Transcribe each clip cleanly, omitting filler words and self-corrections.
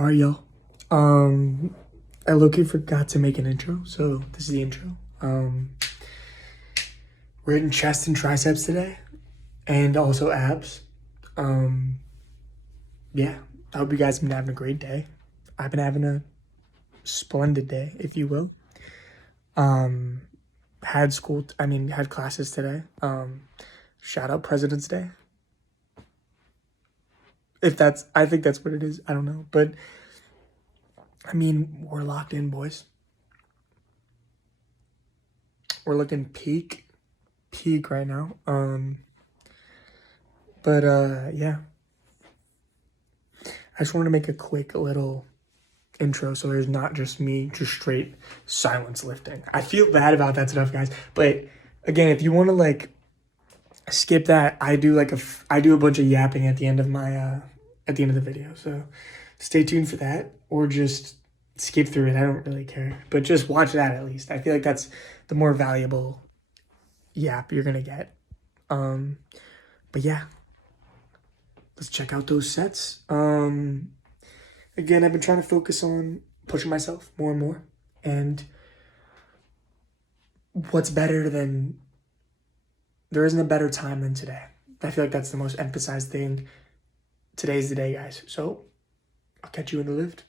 Alright, y'all. I low-key forgot to make an intro, so this is the intro. We're hitting chest and triceps today, and also abs. Yeah, I hope you guys have been having a great day. I've been having a splendid day, if you will. Had classes today. Shout out President's Day. I think that's what it is. I don't know, but I mean, we're locked in, boys. We're looking peak right now. Yeah. I just wanted to make a quick little intro so there's not just me just straight silence lifting. I feel bad about that stuff, guys. But again, if you want to like skip that, I do a bunch of yapping at the end of my at the end of the video. So stay tuned for that, or just skip through it. I don't really care, but just watch that at least. I feel like that's the more valuable yap you're gonna get. But yeah, let's check out those sets. Again, I've been trying to focus on pushing myself more and more, and what's better than, there isn't a better time than today. I feel like that's the most emphasized thing. Today's the day, guys. So I'll catch you in the lift.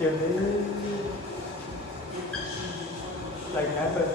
Yeah, man. Like happened.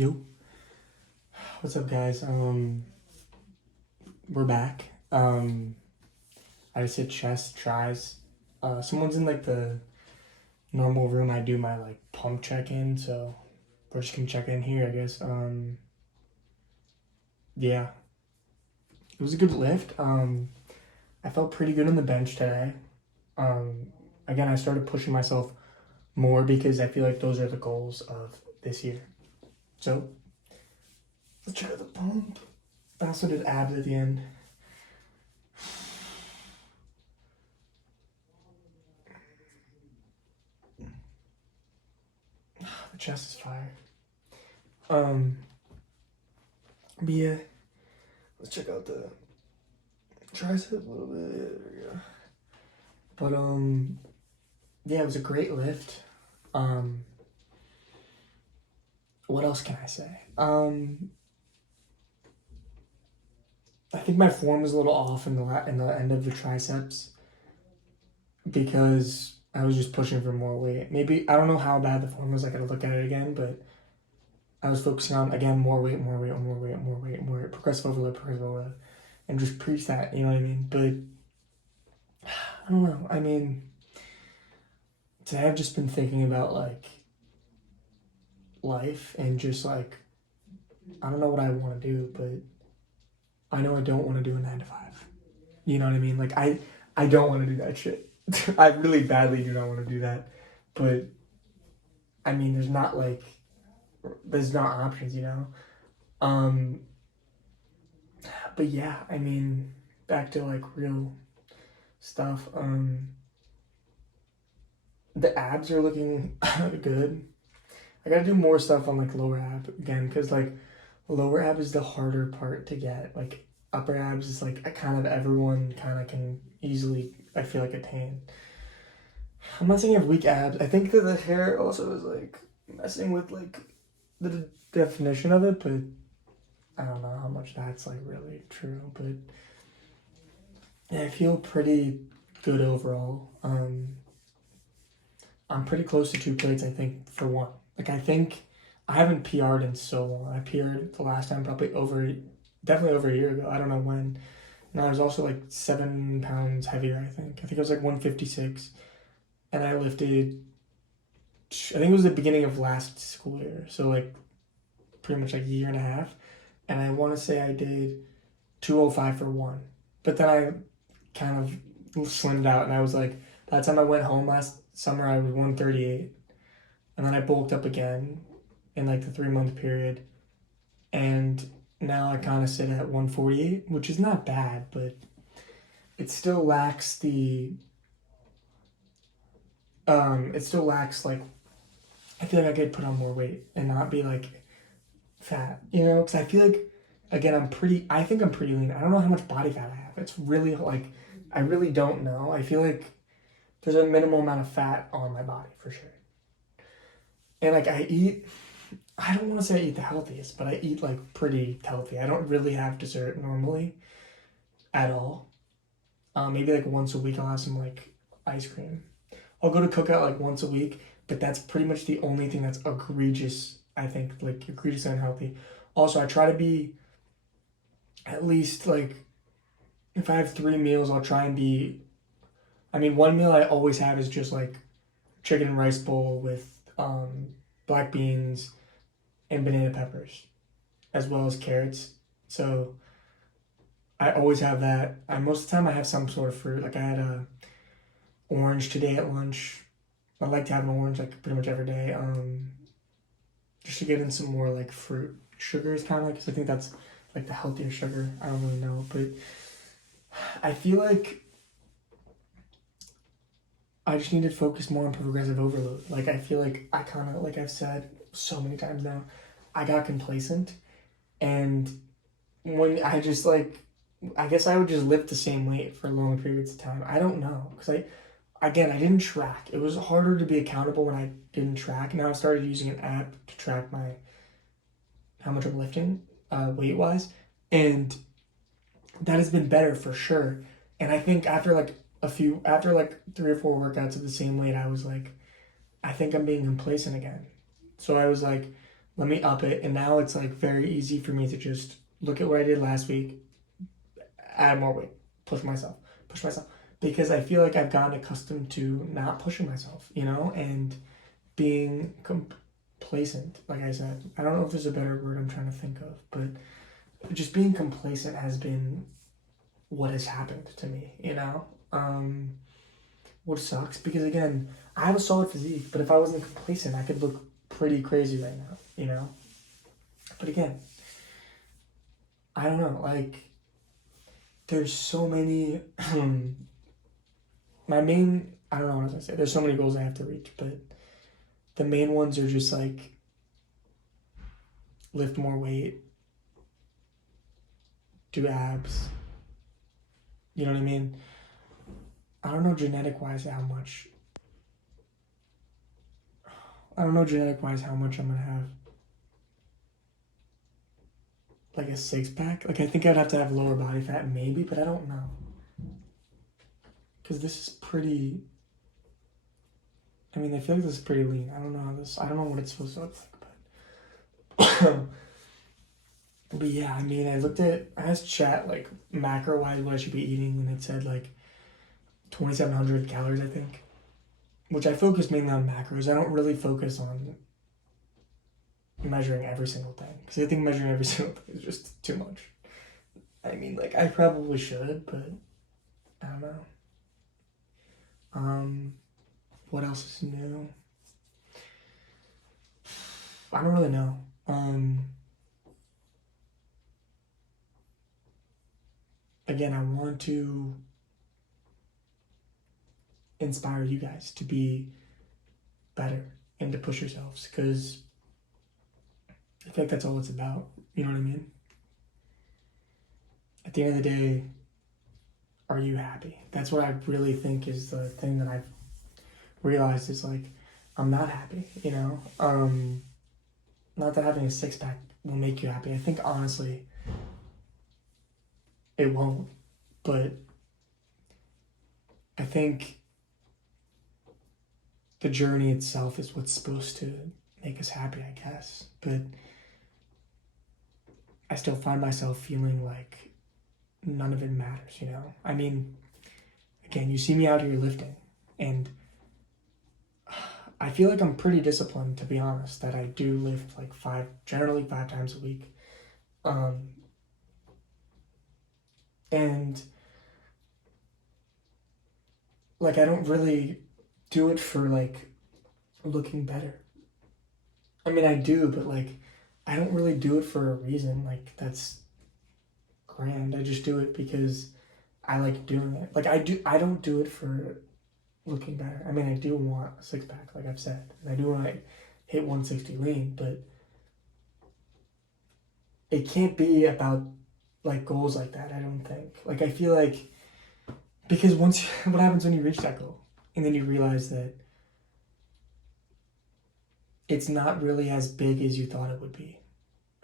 Yo, what's up, guys? We're back. I just hit chest tries. Someone's in like the normal room. I do my like pump check in, so we're just gonna check in here, I guess. Yeah, it was a good lift. I felt pretty good on the bench today. Again, I started pushing myself more because I feel like those are the goals of this year. So let's check out the pump. I also did abs at the end. The chest is fire. But yeah, let's check out the tricep a little bit. Yeah, there we go. But yeah, it was a great lift. What else can I say? I think my form was a little off in the end of the triceps because I was just pushing for more weight. Maybe I don't know how bad the form was. I gotta look at it again, but I was focusing on again more weight, progressive overload, and just preach that. You know what I mean? But I don't know. I mean, today I've just been thinking about like life and just like I don't know what I want to do, but I know I don't want to do a 9 to 5. You know what I mean? Like I don't want to do that shit. I really badly do not want to do that. But I mean, there's not options, you know. But yeah, I mean, back to like real stuff. The abs are looking good. I gotta do more stuff on like lower ab again, because like lower ab is the harder part to get. Like upper abs is like kind of everyone kind of can easily, I feel like, attain. I'm not saying I have weak abs. I think that the hair also is like messing with like the definition of it, but I don't know how much that's like really true. But yeah, I feel pretty good overall. I'm pretty close to 2 plates, I think, for one. Like I think I haven't PR'd in so long. I PR'd the last time definitely over a year ago. I don't know when. And I was also like 7 pounds heavier, I think. I think I was like 156. And I lifted, I think it was the beginning of last school year. So like pretty much like a year and a half. And I want to say I did 205 for one. But then I kind of slimmed out and I was like, by the time I went home last summer, I was 138. And then I bulked up again in like the 3-month period. And now I kind of sit at 148, which is not bad, but it still lacks like, I feel like I could put on more weight and not be like fat, you know? Because I feel like, again, I think I'm pretty lean. I don't know how much body fat I have. It's really like, I really don't know. I feel like there's a minimal amount of fat on my body for sure. And like I don't want to say I eat the healthiest, but I eat like pretty healthy. I don't really have dessert normally at all. Maybe like once a week I'll have some like ice cream. I'll go to Cookout like once a week, but that's pretty much the only thing that's egregious, I think, like egregiously unhealthy. Also, I try to be at least like, if I have 3 meals, I'll try and be, I mean, one meal I always have is just like chicken and rice bowl with black beans and banana peppers, as well as carrots. So I always have that. Most of the time I have some sort of fruit. Like I had a orange today at lunch. I like to have an orange like pretty much every day. Just to get in some more like fruit sugars, kind of like, because I think that's like the healthier sugar. I don't really know, but I feel like I just need to focus more on progressive overload. Like I feel like I kind of, like I've said so many times now, I got complacent, and when I just like, I guess I would just lift the same weight for long periods of time. I don't know, because I didn't track. It was harder to be accountable when I didn't track. Now I started using an app to track how much I'm lifting, weight wise, and that has been better for sure. And I think after like 3 or 4 workouts of the same weight, I was like, I think I'm being complacent again. So I was like, let me up it. And now it's like very easy for me to just look at what I did last week, add more weight, push myself. Because I feel like I've gotten accustomed to not pushing myself, and being complacent, like I said. I don't know if there's a better word I'm trying to think of, but just being complacent has been what has happened to me, What sucks, because again, I have a solid physique, but if I wasn't complacent, I could look pretty crazy right now. But again, I don't know, like, there's so many, I don't know what I was gonna say, there's so many goals I have to reach, but the main ones are just like, lift more weight, do abs, you know what I mean? I don't know genetic wise how much I'm gonna have like a six pack. Like I think I'd have to have lower body fat maybe, but I don't know. Cause this is pretty, I feel like this is pretty lean. I don't know what it's supposed to look like, but but yeah, I asked chat like macro wise what I should be eating, and it said like 2,700 calories, I think, which I focus mainly on macros. I don't really focus on measuring every single thing, because I think measuring every single thing is just too much. Like I probably should, but I don't know. What else is new? I don't really know. Again, I want to inspire you guys to be better and to push yourselves, because I feel like that's all it's about. You know what I mean? At the end of the day, are you happy? That's what I really think is the thing that I've realized is like, I'm not happy, Not that having a six pack will make you happy. I think honestly, it won't. But I think the journey itself is what's supposed to make us happy, I guess. But I still find myself feeling like none of it matters, Again, you see me out here lifting, and I feel like I'm pretty disciplined, to be honest, that I do lift like generally five times a week. And like, I don't really do it for like looking better. I do, but like, I don't really do it for a reason. Like, that's grand. I just do it because I like doing it. Like, I don't do it for looking better. I do want a six pack, like I've said, and I do want to hit 160 lean, but it can't be about like goals like that. I don't think. Like, I feel like, because what happens when you reach that goal and then you realize that it's not really as big as you thought it would be,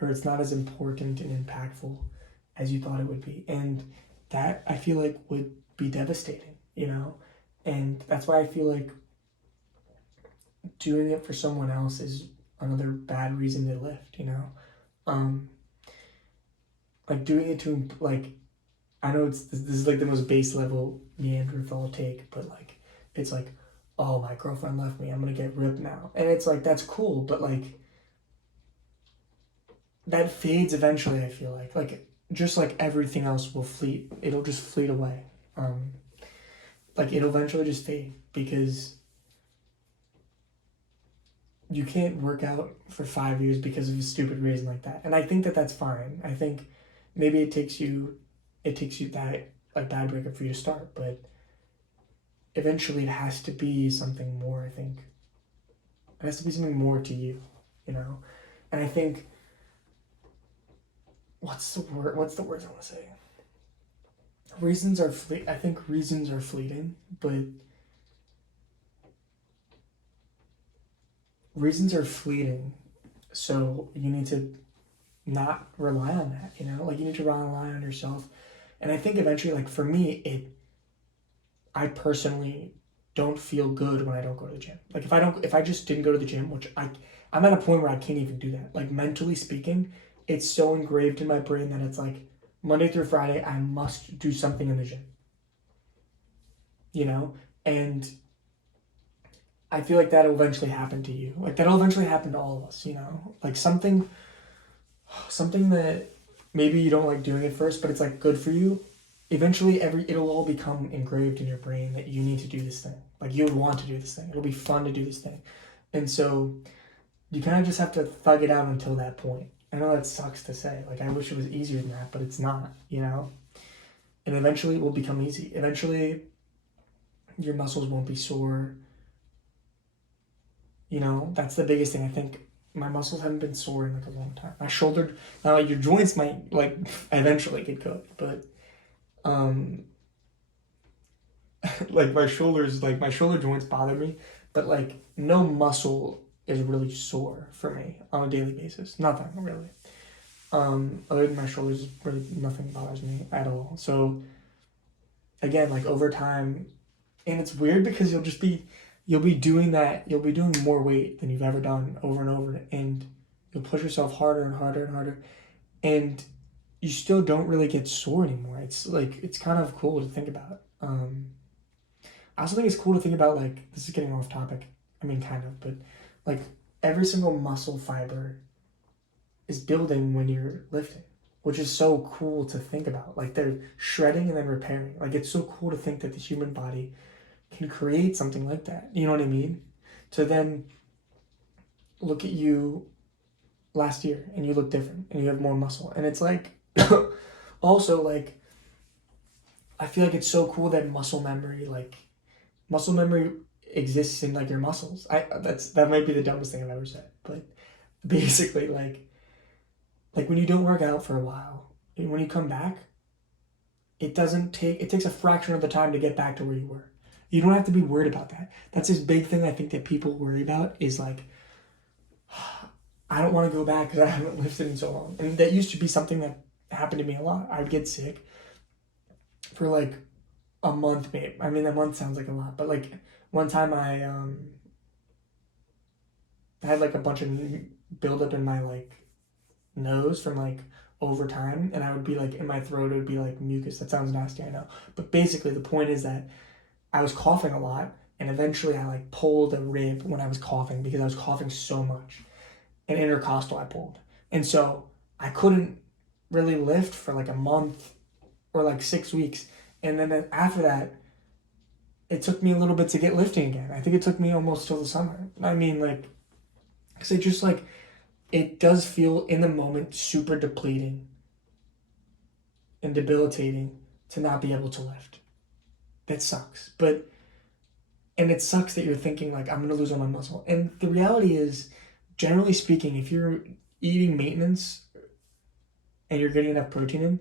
or it's not as important and impactful as you thought it would be, and that I feel like would be devastating, and that's why I feel like doing it for someone else is another bad reason to lift, like doing it to, like, I know this is like the most base level Neanderthal take, but like, it's like, oh, my girlfriend left me, I'm gonna get ripped now, and it's like, that's cool, but like, that fades eventually. I feel like just like everything else will fleet, it'll just fleet away. Like, it'll eventually just fade, because you can't work out for 5 years because of a stupid reason like that. And I think that that's fine. I think maybe it takes you that like bad breakup for you to start, but eventually it has to be something more. I think it has to be something more to you, And I think, what's the words I want to say? Reasons are I think reasons are fleeting, but reasons are fleeting. So you need to not rely on that, Like, you need to rely on yourself. And I think eventually, like, for me, I personally don't feel good when I don't go to the gym. Like, if I just didn't go to the gym, which I'm at a point where I can't even do that. Like mentally speaking, it's so engraved in my brain that it's like Monday through Friday, I must do something in the gym, you know? And I feel like that'll eventually happen to you. Like that'll eventually happen to all of us, you know? Like something that maybe you don't like doing at first, but it's like good for you. Eventually it'll all become engraved in your brain that you need to do this thing. Like you want to do this thing. It'll be fun to do this thing. And so you kind of just have to thug it out until that point. I know that sucks to say. Like I wish it was easier than that, but it's not, you know? And eventually it will become easy. Eventually your muscles won't be sore. You know, that's the biggest thing. I think my muscles haven't been sore in like a long time. My shoulder, now like your joints might like eventually get good, but um like my shoulder joints bother me, but like no muscle is really sore for me on a daily basis. Nothing really. Other than my shoulders, really nothing bothers me at all. So again, like over time, and it's weird because you'll be doing that, you'll be doing more weight than you've ever done over and over, and you'll push yourself harder and harder and harder, and you still don't really get sore anymore. It's like it's kind of cool to think about. I also think it's cool to think about, like, this is getting off topic. I mean, kind of, but like every single muscle fiber is building when you're lifting, which is so cool to think about. Like they're shredding and then repairing. Like it's so cool to think that the human body can create something like that. You know what I mean? To then look at you last year and you look different and you have more muscle. And it's like, also like, I feel like it's so cool that muscle memory exists in like your muscles. That might be the dumbest thing I've ever said, but basically like when you don't work out for a while, and when you come back, it takes a fraction of the time to get back to where you were. You don't have to be worried about that. That's this big thing I think that people worry about is like, I don't want to go back because I haven't lifted in so long. And that used to be something that happened to me a lot. I'd get sick for like a month, maybe. I mean, a month sounds like a lot, but like one time I had like a bunch of buildup in my like nose from like over time, and I would be like in my throat, it would be like mucus. That sounds nasty, I know. But basically the point is that I was coughing a lot, and eventually I like pulled a rib when I was coughing because I was coughing so much. An intercostal I pulled. And so I couldn't really lift for like a month or like 6 weeks. And then after that, it took me a little bit to get lifting again. I think it took me almost till the summer. I mean, like, because it just like, it does feel in the moment super depleting and debilitating to not be able to lift. That sucks. And it sucks that you're thinking like, I'm going to lose all my muscle. And the reality is, generally speaking, if you're eating maintenance and you're getting enough protein in,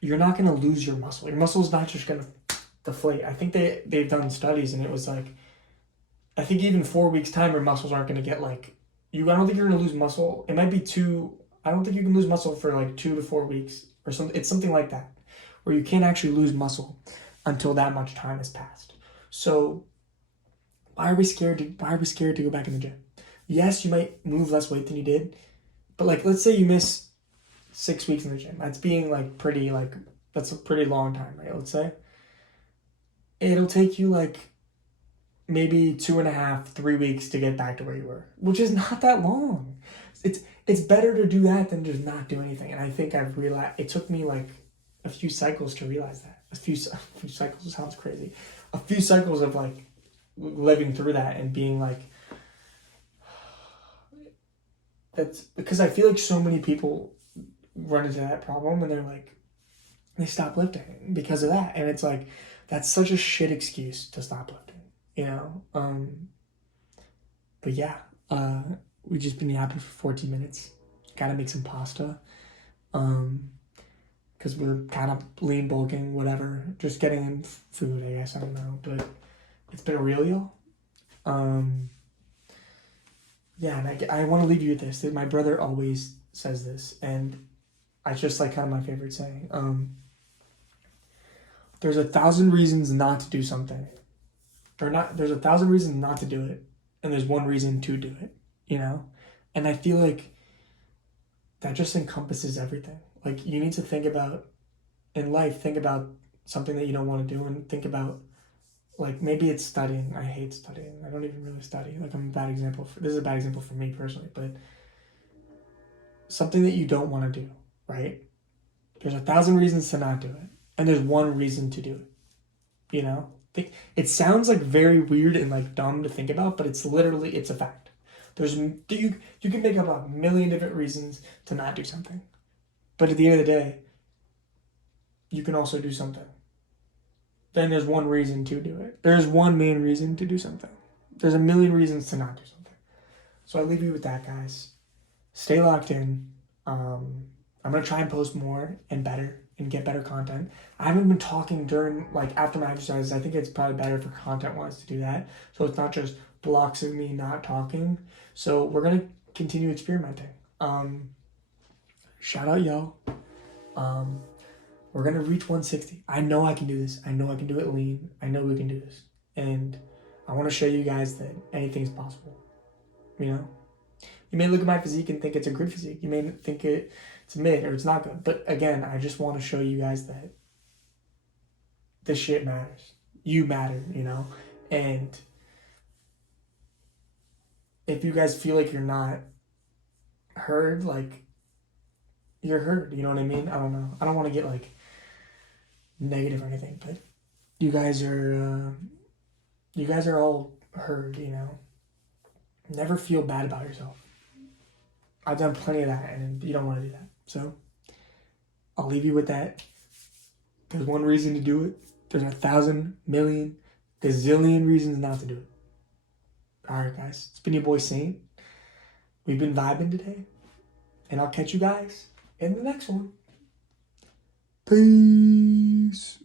you're not going to lose your muscle. Your muscle is not just going to deflate. I think they've done studies, and it was like, I think even 4 weeks time, your muscles aren't going to get like, I don't think you're going to lose muscle. It might be I don't think you can lose muscle for like 2 to 4 weeks or something. It's something like that, where you can't actually lose muscle until that much time has passed. So why are we scared to go back in the gym? Yes, you might move less weight than you did, but like, let's say you miss 6 weeks in the gym. That's being like pretty, like, that's a pretty long time, right? Let's say it'll take you like maybe 2.5, 3 weeks to get back to where you were, which is not that long. It's better to do that than just not do anything. And I think I've realized, it took me like a few cycles to realize that. A few cycles sounds crazy. A few cycles of like living through that and being like, that's because I feel like so many people run into that problem and they're like, they stop lifting because of that. And it's like, that's such a shit excuse to stop lifting, you know? But yeah, we've just been yapping for 14 minutes. Gotta make some pasta. Because we're kind of lean bulking, whatever. Just getting in food, I guess. I don't know. But it's been a real deal. Yeah, and I want to leave you with this. That my brother always says this, and it's just like kind of my favorite saying. There's 1,000 reasons not to do something. There's 1,000 reasons not to do it, and there's one reason to do it, you know? And I feel like that just encompasses everything. Like, you need to think about, in life, think about something that you don't want to do, and think about, like, maybe it's studying. I hate studying. I don't even really study. Like, I'm a bad example. This is a bad example for me personally, but something that you don't want to do, right? There's 1,000 reasons to not do it, and there's one reason to do it. You know, it sounds like very weird and like dumb to think about, but it's a fact. You can make up a million different reasons to not do something, but at the end of the day, you can also do something. Then there's one reason to do it. There's one main reason to do something. There's a million reasons to not do something. So I leave you with that, guys. Stay locked in. I'm gonna try and post more and better and get better content. I haven't been talking during, like, after my exercises. I think it's probably better for content wise to do that, so it's not just blocks of me not talking. So we're gonna continue experimenting. Shout out y'all. We're gonna reach 160. I know I can do this. I know I can do it lean. I know we can do this, and I want to show you guys that anything's possible. You know, you may look at my physique and think it's a good physique. You may think it's mid or it's not good. But again, I just want to show you guys that this shit matters. You matter, you know? And if you guys feel like you're not heard, like, you're heard. You know what I mean? I don't know. I don't want to get, like, negative or anything, but you guys are all heard, you know? Never feel bad about yourself. I've done plenty of that, and you don't want to do that. So I'll leave you with that. There's one reason to do it. There's 1,000 million gazillion reasons not to do it. All right, guys. It's been your boy Saint. We've been vibing today, and I'll catch you guys in the next one. Peace.